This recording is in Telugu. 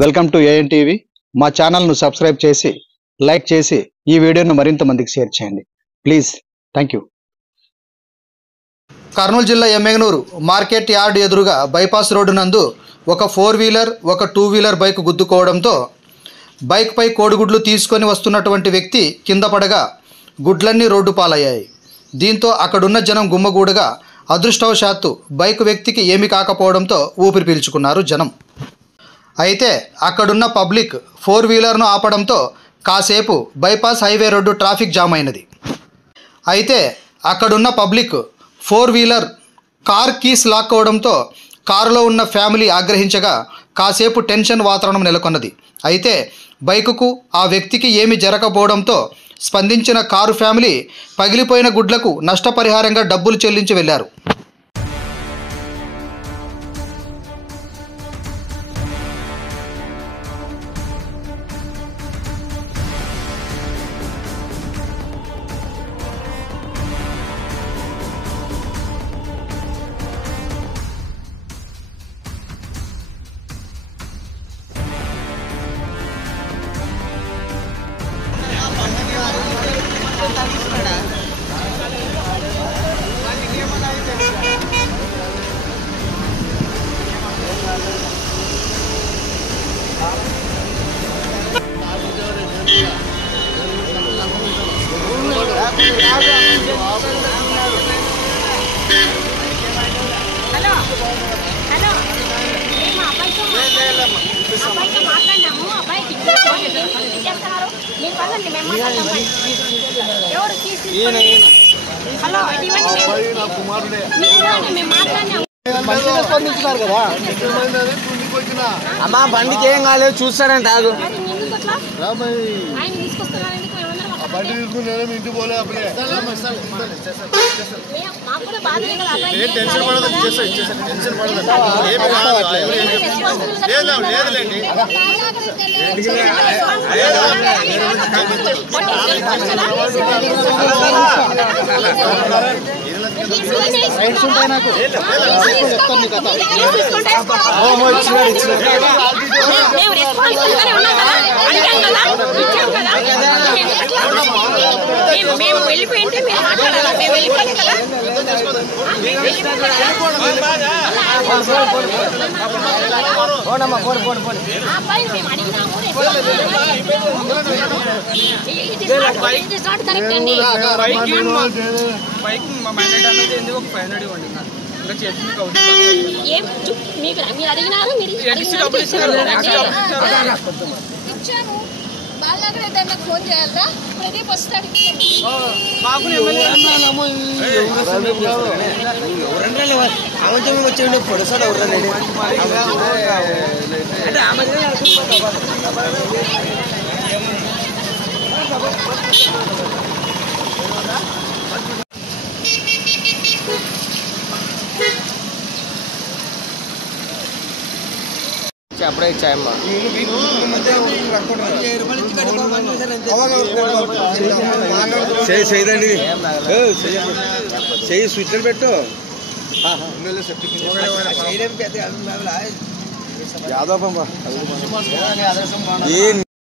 Welcome to ANTV. మా ఛానల్ను సబ్స్క్రైబ్ చేసి లైక్ చేసి ఈ వీడియోను మరింత మందికి షేర్ చేయండి ప్లీజ్. Thank you. కర్నూలు జిల్లా ఎమ్మెగనూరు మార్కెట్ యార్డ్ ఎదురుగా బైపాస్ రోడ్డు నందు ఒక 4-వీలర్ ఒక 2-వీలర్ బైక్ గుద్దుకోవడంతో బైక్పై కోడిగుడ్లు తీసుకొని వస్తున్నటువంటి వ్యక్తి కింద పడగా గుడ్లన్నీ రోడ్డు పాలయ్యాయి. దీంతో అక్కడున్న జనం గుమ్మగూడగా అదృష్టవశాత్తు బైక్ వ్యక్తికి ఏమీ కాకపోవడంతో ఊపిరి పీల్చుకున్నారు జనం. అయితే అక్కడున్న పబ్లిక్ 4-వీలర్ను ఆపడంతో కాసేపు bypass highway road traffic jam అయినది. అయితే అక్కడున్న పబ్లిక్ 4-వీలర్ కార్ కీస్ లాక్కోవడంతో కారులో ఉన్న ఫ్యామిలీ ఆగ్రహించగా కాసేపు టెన్షన్ వాతావరణం నెలకొన్నది. అయితే బైకుకు ఆ వ్యక్తికి ఏమీ జరగకపోవడంతో స్పందించిన కారు ఫ్యామిలీ పగిలిపోయిన గుడ్లకు నష్టపరిహారంగా డబ్బులు చెల్లించి వెళ్లారు. అమ్మా బండికి ఏం కాలేదు చూస్తాడంట. మేము వెళ్ళిపోయింటే మీరు మాట్లాడాలా? మేము వెళ్ళిపోయాం కదా. అబ్బాయి మేము అడిగినాము మీరు అడిగినారు ఇచ్చాను. బాలనగర్ ఏదైనా ఫోన్ చేయాలా? ప్రదీప్ వస్తాడు. వచ్చేయండి పొడసాడు అప్పుడే ఇచ్చాయమ్మా. చెయ్యి స్విచ్లు పెట్టు. యాదవ్